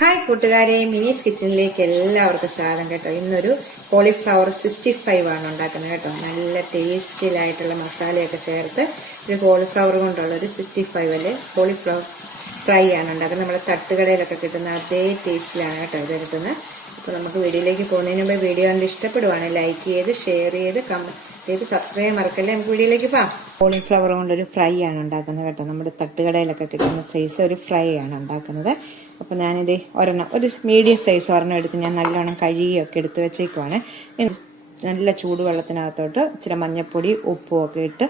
Hi കൂട്ടുകാരെ മിനീസ് കിച്ചണിലേക്ക് എല്ലാവർക്കും സ്വാഗതം കേട്ടോ. ഇന്നൊരു കോളിഫ്ലവർ സിക്സ്റ്റി ഫൈവ് ആണ് ഉണ്ടാക്കുന്നത് കേട്ടോ. നല്ല ടേസ്റ്റിലായിട്ടുള്ള മസാലയൊക്കെ ചേർത്ത് ഒരു കോളിഫ്ലവർ കൊണ്ടുള്ള ഒരു സിക്സ്റ്റി ഫൈവ് അല്ലെ? കോളിഫ്ലവർ ഫ്രൈ ആണ് ഉണ്ടാക്കുന്നത്. നമ്മുടെ തട്ടുകടയിലൊക്കെ കിട്ടുന്ന അതേ ടേസ്റ്റിലാണ് കേട്ടോ ഇത് കിട്ടുന്നത്. അപ്പോൾ നമുക്ക് വീഡിയോയിലേക്ക് പോകുന്നതിന് മുമ്പ് വീഡിയോ കണ്ട് ഇഷ്ടപ്പെടുവാണെങ്കിൽ ലൈക്ക് ചെയ്ത് ഷെയർ ചെയ്ത് കമന്റ് ചെയ്ത് സബ്സ്ക്രൈബ് മറക്കല്ലേ? നമുക്ക് വീഡിയോയിലേക്ക് പോകാം കോളിഫ്ലവർ കൊണ്ടൊരു ഫ്രൈ ആണ് ഉണ്ടാക്കുന്നത് കേട്ടോ. നമ്മുടെ തട്ടുകടയിലൊക്കെ കിട്ടുന്ന സൈസ് ഒരു ഫ്രൈ ആണ് ഉണ്ടാക്കുന്നത്. അപ്പോൾ ഞാനിത് ഒരെണ്ണം ഒരു മീഡിയം സൈസ് ഒരെണ്ണം എടുത്ത് ഞാൻ നല്ലോണം കഴുകിയൊക്കെ എടുത്ത് വെച്ചേക്കുവാണ്. നല്ല ചൂടുവെള്ളത്തിനകത്തോട്ട് ഇച്ചിരി മഞ്ഞപ്പൊടി ഉപ്പും ഒക്കെ ഇട്ട്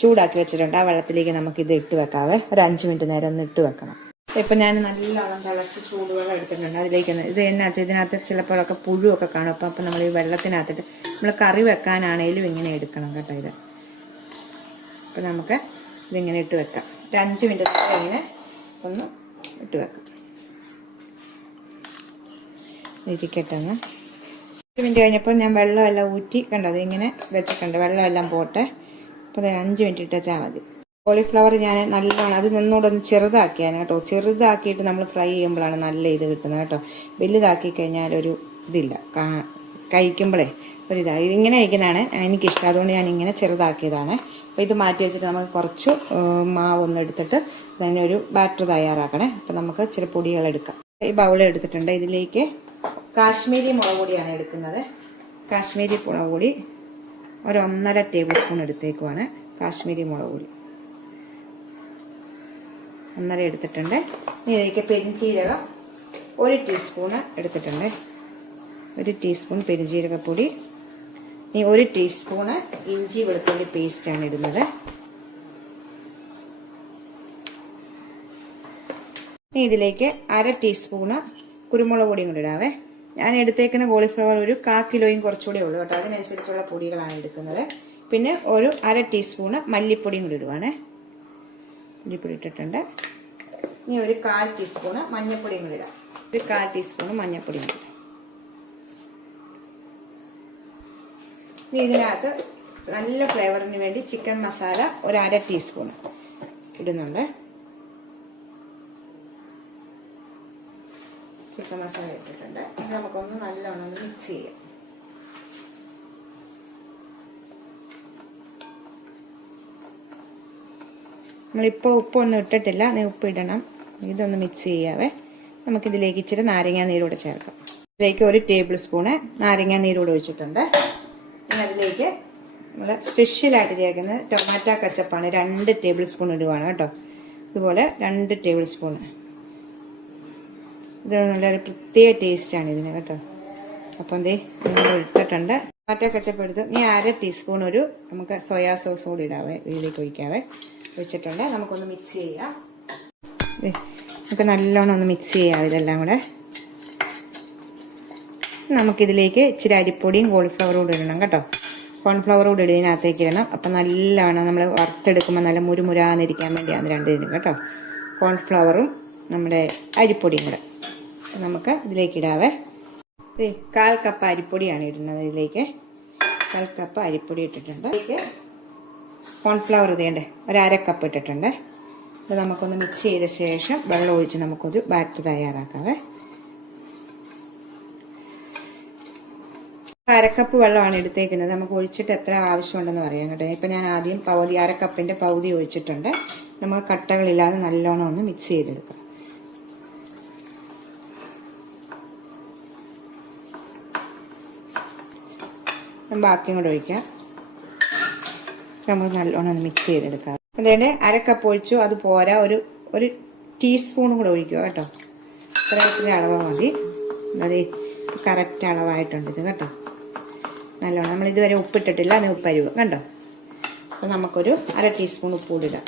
ചൂടാക്കി വെച്ചിട്ടുണ്ട്. ആ വെള്ളത്തിലേക്ക് നമുക്ക് ഇത് ഇട്ട് വെക്കാവേ. ഒരു അഞ്ച് മിനിറ്റ് നേരം ഒന്ന് ഇട്ട് വെക്കണം. ഇപ്പൊ ഞാൻ നല്ലോണം തിളച്ച് ചൂടുവെള്ളം എടുത്തിട്ടുണ്ട്. അതിലേക്ക് ഇത് എന്നാ ഇതിനകത്ത് ചിലപ്പോഴൊക്കെ പുഴുവൊക്കെ കാണും. അപ്പം അപ്പം നമ്മൾ ഈ വെള്ളത്തിനകത്തിട്ട് നമ്മൾ കറി വെക്കാനാണേലും ഇങ്ങനെ എടുക്കണം കേട്ടോ ഇത്. അപ്പം നമുക്ക് ഇതിങ്ങനെ ഇട്ട് വെക്കാം. ഒരു അഞ്ച് മിനിറ്റ് ഇങ്ങനെ ഒന്ന് ഇട്ട് വെക്കാം. ഇരിക്കട്ടെ ഒന്ന് അഞ്ച് മിനിറ്റ് കഴിഞ്ഞപ്പോൾ ഞാൻ വെള്ളമെല്ലാം ഊറ്റി കണ്ടത് ഇങ്ങനെ വെച്ചിട്ടുണ്ട്. വെള്ളമെല്ലാം പോട്ടെ. അപ്പോൾ അഞ്ച് മിനിറ്റ് ഇട്ടാൽ മതി. കോളിഫ്ലവർ ഞാൻ നല്ലതാണ് അത് നിന്നോടെ ഒന്ന് ചെറുതാക്കിയാണ് കേട്ടോ. ചെറുതാക്കിയിട്ട് നമ്മൾ ഫ്രൈ ചെയ്യുമ്പോഴാണ് നല്ല ഇത് കിട്ടുന്നത് കേട്ടോ. വലുതാക്കി കഴിഞ്ഞാൽ ഒരു ഇതില്ല. കഴിക്കുമ്പോഴേ ഒരു ഇതാ. ഇതിങ്ങനെ കഴിക്കുന്നതാണ് എനിക്കിഷ്ടം. അതുകൊണ്ട് ഞാൻ ഇങ്ങനെ ചെറുതാക്കിയതാണ്. അപ്പോൾ ഇത് മാറ്റി വെച്ചിട്ട് നമുക്ക് കുറച്ച് മാവ് ഒന്ന് എടുത്തിട്ട് അതിനൊരു ബാറ്റർ തയ്യാറാക്കണേ. അപ്പോൾ നമുക്ക് ചില പൊടികൾ എടുക്കാം. ഈ ബൗൾ എടുത്തിട്ടുണ്ട് ഇതിലേക്ക്. കാശ്മീരി മുളക് പൊടിയാണ് എടുക്കുന്നത്. കാശ്മീരി മുളക് പൊടി ഒരു ഒന്നര ടേബിൾ സ്പൂൺ എടുത്തേക്കുവാണ് കാശ്മീരി മുളക് പൊടി. ഒന്നര എടുത്തിട്ടുണ്ട്. ഇനി ഇതിലേക്ക് പെരിഞ്ചീരകം ഒരു ടീസ്പൂണ് എടുത്തിട്ടുണ്ട്. ഒരു ടീസ്പൂൺ പെരിഞ്ചീരകപ്പൊടി. ഇനി ഒരു ടീസ്പൂണ് ഇഞ്ചി വെളുത്തുള്ളി പേസ്റ്റാണ് ഇടുന്നത്. ഇനി ഇതിലേക്ക് അര ടീസ്പൂണ് കുരുമുളക് പൊടിയും കൂടി ഇടാവേ. ഞാൻ എടുത്തേക്കുന്ന കോളിഫ്ലവർ ഒരു കാ കിലോയും കുറച്ചുകൂടെ ഉള്ളൂ കേട്ടോ. അതിനനുസരിച്ചുള്ള പൊടികളാണ് എടുക്കുന്നത്. പിന്നെ ഒരു അര ടീസ്പൂണ് മല്ലിപ്പൊടിയും കൂടി ഇടുവാണേ. മല്ലിപ്പൊടി ഇട്ടിട്ടുണ്ട്. ഇനി ഒരു കാൽ ടീസ്പൂണ് മഞ്ഞൾപ്പൊടിയും കൂടി ഇടാം. ഒരു കാൽ ടീസ്പൂണ് മഞ്ഞൾപ്പൊടിയും കൂടി ഇനി ഇതിനകത്ത് നല്ല ഫ്ലേവറിന് വേണ്ടി ചിക്കൻ മസാല ഒരു അര ടീസ്പൂൺ ഇടുന്നുണ്ട്. ചിക്കൻ മസാല ഇട്ടിട്ടുണ്ട്. ഇത് നമുക്കൊന്ന് നല്ലോണം ഒന്ന് മിക്സ് ചെയ്യാം. നമ്മളിപ്പോൾ ഉപ്പൊന്നും ഇട്ടിട്ടില്ല. നീ ഉപ്പ് ഇടണം. ഇതൊന്ന് മിക്സ് ചെയ്യാവേ. നമുക്കിതിലേക്ക് ഇച്ചിരി നാരങ്ങാ നീരൂടെ ചേർക്കാം. ഇതിലേക്ക് ഒരു ടേബിൾ സ്പൂണ് നാരങ്ങാ നീരൂടെ ഒഴിച്ചിട്ടുണ്ട്. ഇനി അതിലേക്ക് നമ്മൾ സ്പെഷ്യലായിട്ട് ചേർക്കുന്നത് ടൊമാറ്റോ കച്ചപ്പാണ് രണ്ട് ടേബിൾ സ്പൂൺ ഇടുവാണ് കേട്ടോ. ഇതുപോലെ രണ്ട് ടേബിൾ സ്പൂൺ ഇത് നല്ലൊരു പ്രത്യേക ടേസ്റ്റാണ് ഇതിന് കേട്ടോ. അപ്പം ദേ നമ്മൾ ഇട്ടിട്ടുണ്ട് ടൊമാറ്റോ കച്ചപ്പ് നീ ഇനി അര ടീസ്പൂൺ ഒരു നമുക്ക് സോയാ സോസ് കൂടി ഇടാവേ ഇതിലേക്ക് ഒഴിക്കാവേ. ഒഴിച്ചിട്ടുണ്ട്. നമുക്കൊന്ന് മിക്സ് ചെയ്യാം. നമുക്ക് നല്ലോണം ഒന്ന് മിക്സ് ചെയ്യാം ഇതെല്ലാം കൂടെ. നമുക്കിതിലേക്ക് ഇച്ചിരി അരിപ്പൊടിയും കോളിഫ്ലവറും കൂടി ഇടണം കേട്ടോ. കോൺഫ്ലവർ കൂടി ഇതിനകത്തേക്ക് ഇടണം. അപ്പം നല്ലോണം നമ്മൾ വറുത്തെടുക്കുമ്പോൾ നല്ല മുരുമുരാന്നിരിക്കാൻ വേണ്ടിയാണ് രണ്ടിനും കേട്ടോ. കോൺഫ്ലവറും നമ്മുടെ അരിപ്പൊടിയും കൂടെ. അപ്പം നമുക്ക് ഇതിലേക്ക് ഇടാവേ. കാൽ കപ്പ് അരിപ്പൊടിയാണ് ഇടുന്നത് ഇതിലേക്ക്. കാൽ കപ്പ് അരിപ്പൊടി ഇട്ടിട്ടുണ്ട്. ഇതിലേക്ക് കോൺഫ്ലവർ ഇതേണ്ടേ ഒരു അര കപ്പ് ഇട്ടിട്ടുണ്ട്. ഇത് നമുക്കൊന്ന് മിക്സ് ചെയ്ത ശേഷം വെള്ളം ഒഴിച്ച് നമുക്കൊരു ബാറ്റർ തയ്യാറാക്കാവേ. അരക്കപ്പ് വെള്ളമാണ് എടുത്തേക്കുന്നത്. നമുക്ക് ഒഴിച്ചിട്ട് എത്ര ആവശ്യമുണ്ടെന്ന് പറയാം കേട്ടോ. ഇപ്പം ഞാൻ ആദ്യം പകുതി അരക്കപ്പിന്റെ പകുതി ഒഴിച്ചിട്ടുണ്ട്. നമുക്ക് കട്ടകളില്ലാതെ നല്ലോണം ഒന്ന് മിക്സ് ചെയ്തെടുക്കാം. ബാക്കിയും കൂടെ ഒഴിക്കാം. നമ്മൾ നല്ലോണം ഒന്ന് മിക്സ് ചെയ്തെടുക്കാം. അതുകൊണ്ട് അരക്കപ്പ് ഒഴിച്ചു അത് പോരാ. ഒരു ഒരു ടീസ്പൂണും കൂടെ ഒഴിക്കുക കേട്ടോ. ഇത്ര ഇത്ര അളവ് മതി. അത് കറക്റ്റ് അളവായിട്ടുണ്ട് ഇത് കേട്ടോ. നല്ലോണം നമ്മൾ ഇതുവരെ ഉപ്പിട്ടിട്ടില്ല അത് ഉപ്പരുവ്. കണ്ടോ? അപ്പം നമുക്കൊരു അര ടീസ്പൂൺ ഉപ്പ് കൂടി ഇടാം.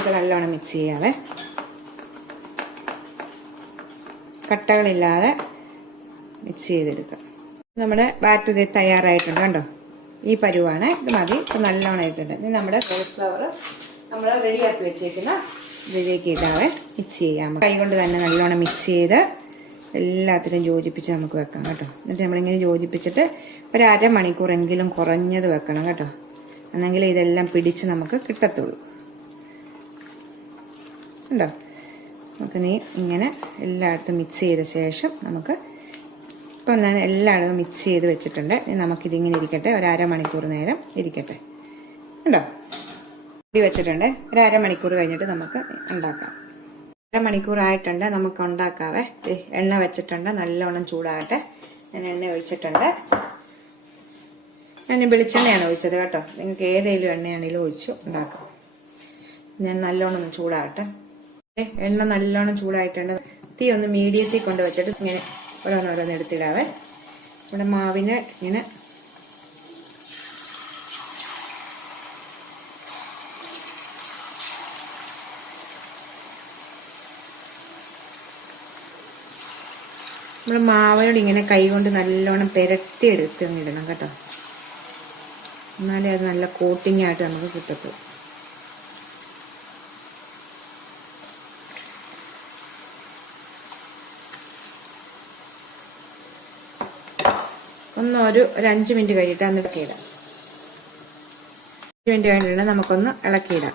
ഇത് നല്ലോണം മിക്സ് ചെയ്യാവേ. കട്ടകളില്ലാതെ മിക്സ് ചെയ്തെടുക്കുക. നമ്മുടെ ബാറ്റർ ഇത് തയ്യാറായിട്ടുണ്ട് കണ്ടോ? ഈ പരുവാണ്. ഇത് മതി. ഇപ്പം നല്ലോണമായിട്ടുണ്ട് ഇനി നമ്മുടെ കോളിഫ്ലവർ നമ്മൾ റെഡിയാക്കി വെച്ചേക്കുന്ന ഇതിലേക്ക് ഇടാതെ മിക്സ് ചെയ്യാം കൈ കൊണ്ട് തന്നെ നല്ലോണം മിക്സ് ചെയ്ത് എല്ലാത്തിനും യോജിപ്പിച്ച് നമുക്ക് വെക്കാം കേട്ടോ. എന്നിട്ട് നമ്മളിങ്ങനെ യോജിപ്പിച്ചിട്ട് ഒരു അരമണിക്കൂറെങ്കിലും കുറഞ്ഞത് വെക്കണം കേട്ടോ. എന്നെങ്കിൽ ഇതെല്ലാം പിടിച്ച് നമുക്ക് കിട്ടത്തുള്ളൂ. ഉണ്ടോ നമുക്ക് നീ ഇങ്ങനെ എല്ലായിടത്തും മിക്സ് ചെയ്ത ശേഷം നമുക്ക് ഇപ്പം ഞാൻ എല്ലായിടത്തും മിക്സ് ചെയ്ത് വെച്ചിട്ടുണ്ട്. നമുക്കിതിങ്ങനെ ഇരിക്കട്ടെ. ഒരു അരമണിക്കൂർ നേരം ഇരിക്കട്ടെ. ഉണ്ടോ ഇടി വെച്ചിട്ടുണ്ട്. ഒരു അരമണിക്കൂർ കഴിഞ്ഞിട്ട് നമുക്ക് ഉണ്ടാക്കാം. അരമണിക്കൂറായിട്ടുണ്ട് നമുക്ക് ഉണ്ടാക്കാവേ. എണ്ണ വെച്ചിട്ടുണ്ട്. നല്ലോണം ചൂടാകട്ടെ. ഞാൻ എണ്ണ ഒഴിച്ചിട്ടുണ്ട്. ഞാൻ വെളിച്ചെണ്ണയാണ് ഒഴിച്ചത് കേട്ടോ. നിങ്ങൾക്ക് ഏതെങ്കിലും എണ്ണയാണെങ്കിലും ഒഴിച്ചു ഉണ്ടാക്കാം. ഞാൻ നല്ലോണം ചൂടാകട്ടെ. എണ്ണ നല്ലോണം ചൂടായിട്ടുണ്ട്. തീ ഒന്ന് മീഡിയത്തിൽ കൊണ്ട് വെച്ചിട്ട് ഇങ്ങനെ ഓരോന്നോരോന്ന് എടുത്തിടാവേ. ഇവിടെ മാവിനെ ഇങ്ങനെ നമ്മൾ മാവിനോട് ഇങ്ങനെ കൈ കൊണ്ട് നല്ലോണം പെരട്ടി എടുത്ത് ഇടണം കേട്ടോ. എന്നാലേ അത് നല്ല കോട്ടിംഗ് ആയിട്ട് നമുക്ക് കിട്ടത്തുള്ളൂ. ഒന്ന് ഒരു അഞ്ച് മിനിറ്റ് കഴിഞ്ഞിട്ട് അന്ന് ഇളക്കിയിടാം. അഞ്ച് മിനിറ്റ് കഴിഞ്ഞിട്ട് നമുക്കൊന്ന് ഇളക്കിയിടാം.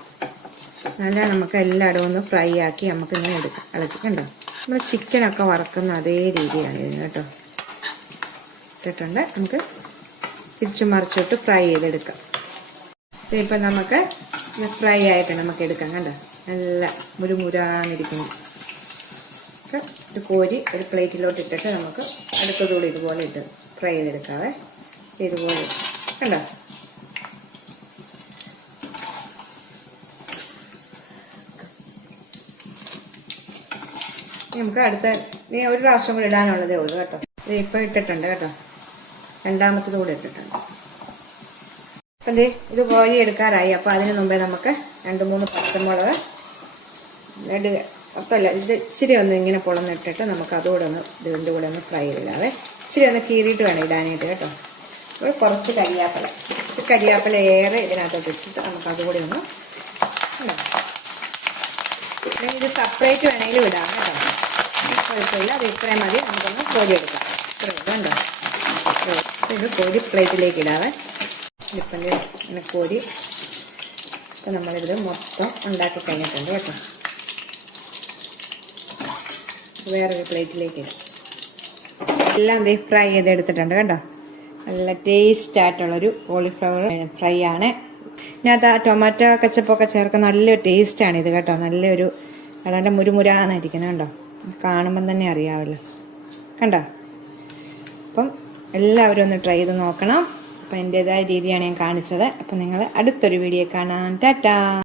നല്ല നമുക്ക് എല്ലായിടവും ഒന്ന് ഫ്രൈ ആക്കി നമുക്ക് ഇങ്ങനെ എടുക്കാം. ഇളക്കി കണ്ടോ? നമ്മൾ ചിക്കനൊക്കെ വറക്കുന്ന അതേ രീതിയാണ് ഇതിന് കേട്ടോ. ഇട്ടിട്ടുണ്ട്. നമുക്ക് തിരിച്ചു മറിച്ചിട്ട് ഫ്രൈ ചെയ്തെടുക്കാം. ഇപ്പം നമുക്ക് ഫ്രൈ ആയിട്ട് നമുക്ക് എടുക്കാം കണ്ടോ? നല്ല മുരുമുരാന്നിരിക്കുന്നു. ഒരു കോരി ഒരു പ്ലേറ്റിലോട്ട് ഇട്ടിട്ട് നമുക്ക് അടുത്തതോടെ ഇതുപോലെ ഇട്ട് ഫ്രൈ ചെയ്തെടുക്കാവേ. ഇതുപോലെ. കണ്ടോ? നമുക്ക് അടുത്ത നീ ഒരു പ്രാവശ്യം കൂടി ഇടാനുള്ളതേ ഉള്ളൂ കേട്ടോ. ഇത് ഇപ്പൊ ഇട്ടിട്ടുണ്ട് കേട്ടോ. രണ്ടാമത്തത് കൂടെ ഇട്ടിട്ടുണ്ട്. അപ്പം ദേ ഇത് കോരി എടുക്കാറായി. അപ്പോൾ അതിന് മുമ്പേ നമുക്ക് രണ്ട് മൂന്ന് പച്ചമുളക് നെടുക അപ്പല്ല ഇത് ഇച്ചിരി ഒന്ന് ഇങ്ങനെ പൊളന്നിട്ടിട്ട് നമുക്ക് അതുകൂടെ ഒന്ന് ഇതിന്റെ കൂടെ ഒന്ന് ഫ്രൈ ചെയ്തിടാവേ. ഇച്ചിരി ഒന്ന് കീറിയിട്ട് വേണം ഇടാനായിട്ട് കേട്ടോ. അപ്പോൾ കുറച്ച് കരിയാപ്പല. കുറച്ച് കരിയാപ്പല ഏറെ ഇതിനകത്തോട്ട് ഇട്ടിട്ട് നമുക്ക് അതുകൂടി ഒന്ന് ഇത്. സെപ്പറേറ്റ് വേണമെങ്കിലും ഇടാം കേട്ടോ. കുഴപ്പമില്ല. അത് ഇത്രയും മതി. നമുക്കൊന്ന് കോരി എടുക്കാം. വേണ്ടോ ഇത് കോരി പ്ലേറ്റിലേക്ക് ഇടാവേ. ഇപ്പം ഇങ്ങനെ കോരി ഇപ്പം നമ്മളിത് മൊത്തം ഉണ്ടാക്കി കഴിഞ്ഞിട്ടുണ്ട് കേട്ടോ. വേറൊരു പ്ലേറ്റിലേക്ക് എല്ലാം ദേ ഫ്രൈ ചെയ്തെടുത്തിട്ടുണ്ട് കണ്ടോ? നല്ല ടേസ്റ്റ് ആയിട്ടുള്ളൊരു കോളിഫ്ലവർ ഫ്രൈ ആണ്. ഇതിനകത്ത് ആ ടൊമാറ്റോ കച്ചപ്പൊക്കെ ചേർക്കുന്ന നല്ലൊരു ടേസ്റ്റാണ് ഇത് കേട്ടോ. നല്ലൊരു വളരെ മുരുമുരാന്നായിരിക്കുന്നത് കണ്ടോ? കാണുമ്പം തന്നെ അറിയാമല്ലോ കണ്ടോ? അപ്പം എല്ലാവരും ഒന്ന് ട്രൈ ചെയ്ത് നോക്കണം. അപ്പം എന്റെതായ രീതിയാണ് ഞാൻ കാണിച്ചത്. അപ്പം നിങ്ങൾ അടുത്തൊരു വീഡിയോ കാണാം. ടാറ്റാ!